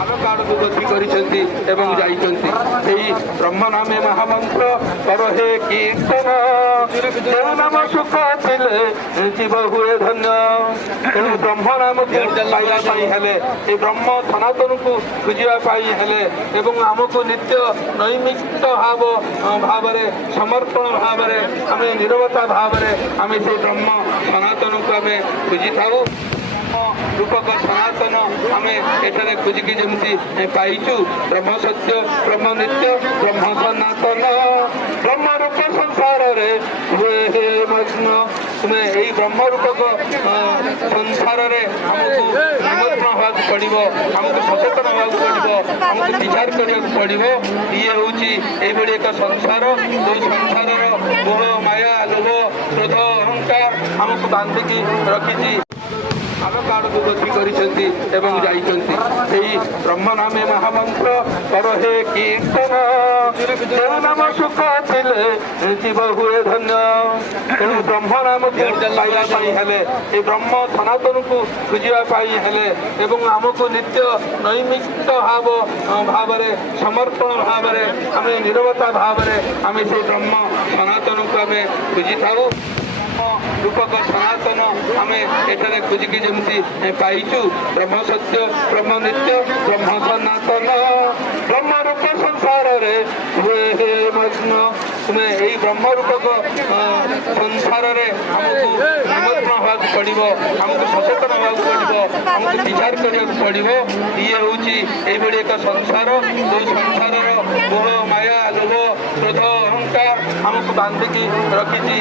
ଆଲୋକ ଆଡ଼କୁ ଗତି କରିଛନ୍ତି ଏବଂ ଯାଇଛନ୍ତି। ଏହି ବ୍ରହ୍ମ ନାମେ ମହାମନ୍ତ୍ର କର ହେ କୀର୍ତ୍ତନ, ତେଣୁ ନାମ ସୁଖ ଥିଲେ ଜୀବ ହୁଏ ଧନ୍ୟ। ତେଣୁ ବ୍ରହ୍ମ ନାମକୁ ପାଇବା ପାଇଁ ହେଲେ, ଏ ବ୍ରହ୍ମ ସନାତନକୁ ବୁଝିବା ପାଇଁ ହେଲେ ଏବଂ ଆମକୁ ନିତ୍ୟ ନୈମିତ୍ତ ଭାବରେ ସମର୍ପଣ ଭାବରେ ଆମେ ନିରବତା ଭାବରେ ଆମେ ସେ ବ୍ରହ୍ମ ସନାତନକୁ ଆମେ ବୁଝିଥାଉ। ରୂପକ ସନାତନ ଆମେ ଏଠାରେ ଖୋଜିକି ଯେମିତି ପାଇଛୁ, ବ୍ରହ୍ମ ସତ୍ୟ, ବ୍ରହ୍ମ ନିତ୍ୟ, ବ୍ରହ୍ମ ସନାତନ, ବ୍ରହ୍ମ ରୂପ ସଂସାରରେ ହୁଏ ହେ ମଗ୍ନ। ତୁମେ ଏଇ ବ୍ରହ୍ମ ରୂପକ ସଂସାରରେ ଆମକୁ ନିମଗ୍ନ ହେବାକୁ ପଡ଼ିବ, ଆମକୁ ସଚେତନ ହେବାକୁ ପଡ଼ିବ, ଆମକୁ ବିଚାର କରିବାକୁ ପଡ଼ିବ। ଇଏ ହେଉଛି ଏଇଭଳି ଏକ ସଂସାର, ଯେଉଁ ସଂସାରର ମୋହ, ମାୟା, ଲୋଭ, କ୍ରୋଧ, ଅହଙ୍କାର ଆମକୁ ବାନ୍ଧିକି ରଖିଛି। ଆଲୋକ ଆଡ଼କୁ ଗତି କରିଛନ୍ତି ଏବଂ ଯାଇଛନ୍ତି। ଏହି ବ୍ରହ୍ମ ନାମେ ମହାମନ୍ତ୍ର କର ହେ କୀର୍ତ୍ତନ, ତେଣୁ ନାମ ସୁଖ ଥିଲେ ଜୀବ ହୁଏ ଧନ୍ୟ। ତେଣୁ ବ୍ରହ୍ମ ନାମକୁ ପାଇବା ପାଇଁ ହେଲେ, ଏ ବ୍ରହ୍ମ ସନାତନକୁ ବୁଝିବା ପାଇଁ ହେଲେ ଏବଂ ଆମକୁ ନିତ୍ୟ ନୈମିତ୍ତ ଭାବରେ ସମର୍ପଣ ଭାବରେ ଆମେ ନିରବତା ଭାବରେ ଆମେ ସେ ବ୍ରହ୍ମ ସନାତନକୁ ଆମେ ବୁଝିଥାଉ। ରୂପକ ସନାତନ ଆମେ ଏଠାରେ ଖୋଜିକି ଯେମିତି ପାଇଛୁ, ବ୍ରହ୍ମ ସତ୍ୟ, ବ୍ରହ୍ମ ନିତ୍ୟ, ବ୍ରହ୍ମ ସନାତନ, ବ୍ରହ୍ମ ରୂପ ସଂସାରରେ ହୁଏ ହେ ମଗ୍ନ। ତୁମେ ଏଇ ବ୍ରହ୍ମ ରୂପକ ସଂସାରରେ ଆମକୁ ନିମଗ୍ନ ହେବାକୁ ପଡ଼ିବ, ଆମକୁ ସଚେତନ ହେବାକୁ ପଡ଼ିବ, ଆମକୁ ବିଚାର କରିବାକୁ ପଡ଼ିବ। ଇଏ ହେଉଛି ଏଇଭଳି ଏକ ସଂସାର, ଯେଉଁ ସଂସାରର ମୋହ, ମାୟା, ଲୋଭ, କ୍ରୋଧ, ଅହଙ୍କାର ଆମକୁ ବାନ୍ଧିକି ରଖିଛି।